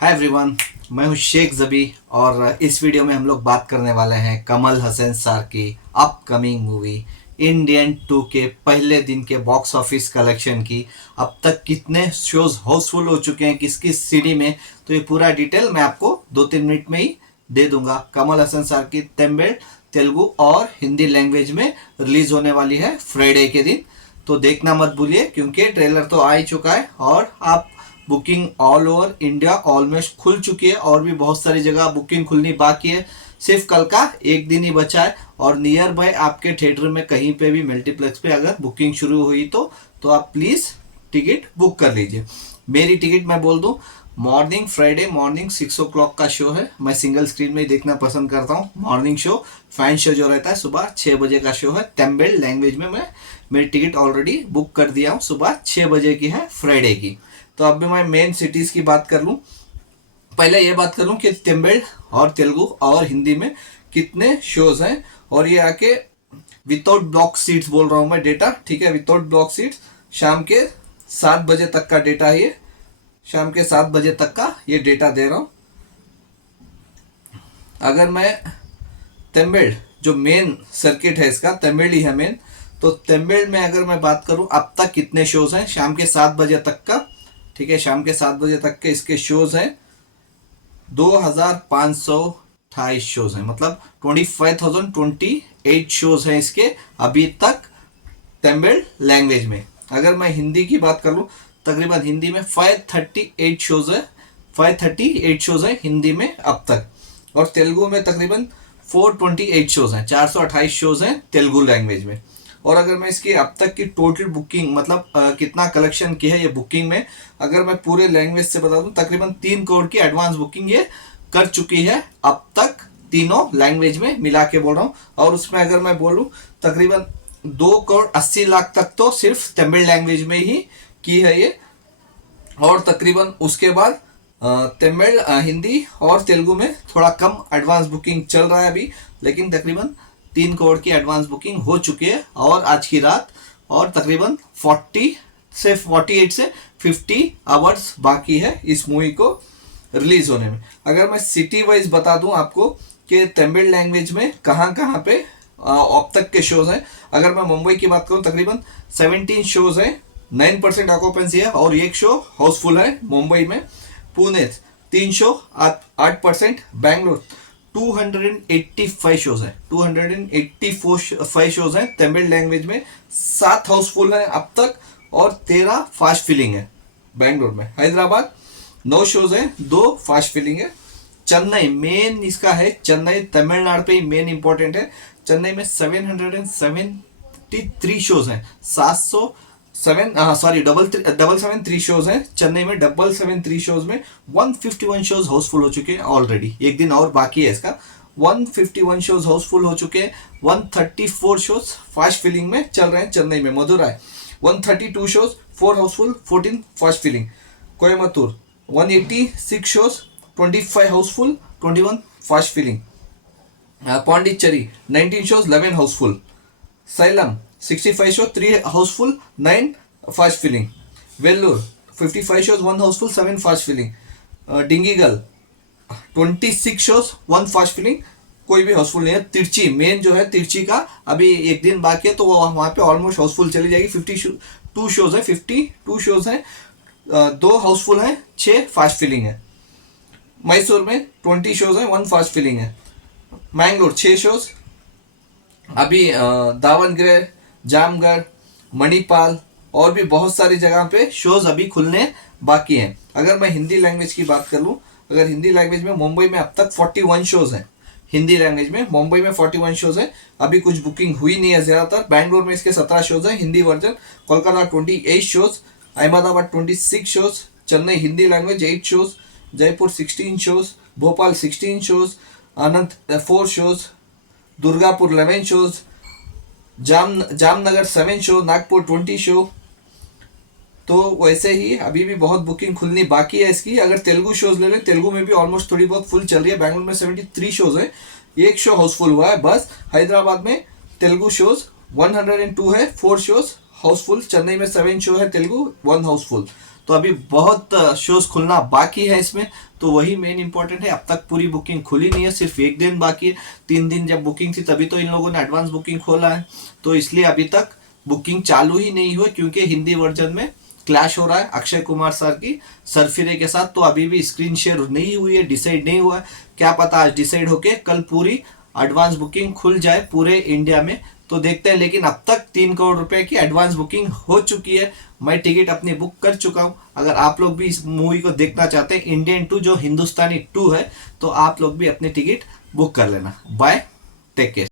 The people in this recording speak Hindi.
हाय एवरीवन, मैं हूं शेख जबी और इस वीडियो में हम लोग बात करने वाले हैं कमल हसन सर की अपकमिंग मूवी इंडियन 2 के पहले दिन के बॉक्स ऑफिस कलेक्शन की। अब तक कितने शोज हाउसफुल हो चुके हैं किस किस सिटी में, तो ये पूरा डिटेल मैं आपको 2-3 मिनट में ही दे दूंगा। कमल हसन सर की तमिल, तेलुगु और हिंदी लैंग्वेज में रिलीज होने वाली है फ्राइडे के दिन, तो देखना मत भूलिए क्योंकि ट्रेलर तो आ ही चुका है और आप booking all over India almost खुल चुकी है और भी बहुत सारी जगह बुकिंग खुलनी बाकी है। सिर्फ कल का एक दिन ही बचा है और नियर बाय आपके थिएटर में कहीं पे भी मल्टीप्लेक्स पे अगर बुकिंग शुरू हुई तो आप प्लीज़ टिकट बुक कर लीजिए। मेरी टिकट मैं बोल दूं, मॉर्निंग फ्राइडे मॉर्निंग 6 o'clock का शो है। मैं सिंगल स्क्रीन में ही देखना पसंद करता हूँ। मॉर्निंग शो फैन शो जो रहता है सुबह 6 बजे का शो है तमिल लैंग्वेज में। मैं मेरी टिकट ऑलरेडी बुक कर दिया हूँ, सुबह 6 बजे की है फ्राइडे की। तो अब मैं मेन सिटीज़ की बात कर लूँ। पहले ये बात कर लूँ कि तमिल और तेलुगु और हिंदी में कितने शोज हैं। और ये आके विदाउट ब्लॉक सीट्स बोल रहा हूँ मैं डेटा, ठीक है, विदाउट ब्लॉक सीट्स शाम के 7 बजे तक का डेटा है ये। शाम के 7 बजे तक का ये डेटा दे रहा हूँ। अगर मैं तमिल जो मेन सर्किट है इसका तमिल ही है मेन, तो तमिल में अगर मैं बात करूँ अब तक कितने शोज हैं शाम के 7 बजे तक का, ठीक है, शाम के 7 बजे तक के इसके शोज हैं 2528 शोज हैं, मतलब 25,028 शोज हैं इसके अभी तक तमिल लैंग्वेज में। अगर मैं हिंदी की बात कर लूँ, तकरीबन हिंदी में 538 शोज है, 538 शोज हैं हिंदी में अब तक। और तेलुगु में तकरीबन 428 शोज हैं, 428 शोज हैं तेलुगु लैंग्वेज में। और अगर मैं इसकी अब तक की टोटल बुकिंग मतलब कितना कलेक्शन की है ये बुकिंग में, अगर मैं पूरे लैंग्वेज से बता दूं, तकरीबन 3 करोड़ की एडवांस बुकिंग ये कर चुकी है अब तक, तीनों लैंग्वेज में मिला के बोल रहा हूँ। और उसमें अगर मैं बोलूँ तकरीबन 2 करोड़ 80 लाख तक तो सिर्फ तमिल लैंग्वेज में ही की है ये। और तकरीबन उसके बाद तमिल, हिंदी और तेलुगु में थोड़ा कम एडवांस बुकिंग चल रहा है अभी, लेकिन तकरीबन 3 करोड़ की एडवांस बुकिंग हो चुकी है और आज की रात, और तकरीबन 48 से 50 आवर्स बाकी है इस मूवी को रिलीज होने में। अगर मैं सिटी वाइज बता दूं आपको कि तमिल लैंग्वेज में कहाँ कहाँ पे अब तक के शोज हैं। अगर मैं मुंबई की बात करूं तकरीबन 17 शोज हैं, 9% ऑक्यूपेंसी है और एक शो हाउसफुल है मुंबई में। पुणे 3 शो 8%। बैंगलोर 285 शोज है, 284 शोज हैं तमिल लैंग्वेज में, 7 हाउसफुल हैं अब तक और 13 फास्ट फिलिंग है बैंगलोर में। हैदराबाद 9 शोज हैं, 2 फास्ट फिलिंग है। चेन्नई मेन इसका है, चेन्नई तमिलनाडु पे ही मेन इंपॉर्टेंट है। चेन्नई में 773 शोज हैं, 707 सॉरी डबल 773 शोज हैं चेन्नई में। 773 शोज में 151 शोज हाउसफुल हो चुके हैं ऑलरेडी, एक दिन और बाकी है इसका। 151 शोज हाउसफुल हो चुके हैं, 134 शोज फास्ट फिलिंग में चल रहे हैं चेन्नई में। Madurai 132 shows, 4 housefull 14 fast filling. Coimbatore 186 shows, 25 housefull 21 fast filling. Pondicherry 19 shows 11 housefull. Salem 65 shows 3 housefull 9 fast filling. Vellore 55 shows 1 housefull 7 fast filling. Dindigul 26 shows 1 fast filling, कोई भी हाउसफुल नहीं है। तिरची मेन जो है तिरची का अभी एक दिन बाकी है तो वो वहाँ पे ऑलमोस्ट हाउसफुल चली जाएगी। 52 शोज है, 52 शोज हैं, 2 हाउसफुल हैं 6 फास्ट फिलिंग है। मैसूर में 20 शोज हैं, 1 फास्ट फिलिंग है। मैंगलोर 6 शोज, अभी दावनगढ़, जामगढ़, मणिपाल और भी बहुत सारी जगह पे शोज अभी खुलने बाकी हैं। अगर मैं हिंदी लैंग्वेज की बात कर लूँ, अगर हिंदी लैंग्वेज में मुंबई में अब तक 41 शोज हैं। हिंदी लैंग्वेज में मुंबई में 41 शोज हैं, अभी कुछ बुकिंग हुई नहीं है ज़्यादातर। बैंगलोर में इसके 17 शोज हैं Hindi version. Kolkata 28 shows, Ahmedabad 26 shows, Chennai Hindi language 8 shows, Jaipur 16 shows, Bhopal 16 shows, Anand 4 shows, Durgapur 11 shows, Jamnagar 7 show, Nagpur 20 show. तो वैसे ही अभी भी बहुत बुकिंग खुलनी बाकी है इसकी। अगर तेलुगु शोज ले लें, तेलुगु में भी ऑलमोस्ट थोड़ी बहुत फुल चल रही है। बैंगलोर में 73 शोज है, एक शो हाउसफुल हुआ है बस। हैदराबाद में तेलुगु शोज 102 है, 4 शोज हाउसफुल। चेन्नई में 7 शो है तेलुगु, 1 हाउसफुल। तो अभी बहुत शोज खुलना बाकी है इसमें, तो वही मेन इंपॉर्टेंट है। अब तक पूरी बुकिंग खुली नहीं है, सिर्फ एक दिन बाकी है। 3 दिन जब बुकिंग थी तभी तो इन लोगों ने एडवांस बुकिंग खोला है, तो इसलिए अभी तक बुकिंग चालू ही नहीं हुई, क्योंकि हिंदी वर्जन में क्लैश हो रहा है अक्षय कुमार सर की सरफिरे के साथ। तो अभी भी स्क्रीन शेयर नहीं हुई है, डिसाइड नहीं हुआ है। क्या पता आज डिसाइड होके कल पूरी एडवांस बुकिंग खुल जाए पूरे इंडिया में, तो देखते हैं। लेकिन अब तक 3 करोड़ रुपए की एडवांस बुकिंग हो चुकी है। मैं टिकट अपनी बुक कर चुका हूं। अगर आप लोग भी इस मूवी को देखना चाहते हैं, इंडियन 2 जो हिंदुस्तानी 2 है, तो आप लोग भी अपनी टिकट बुक कर लेना। Bye, take care.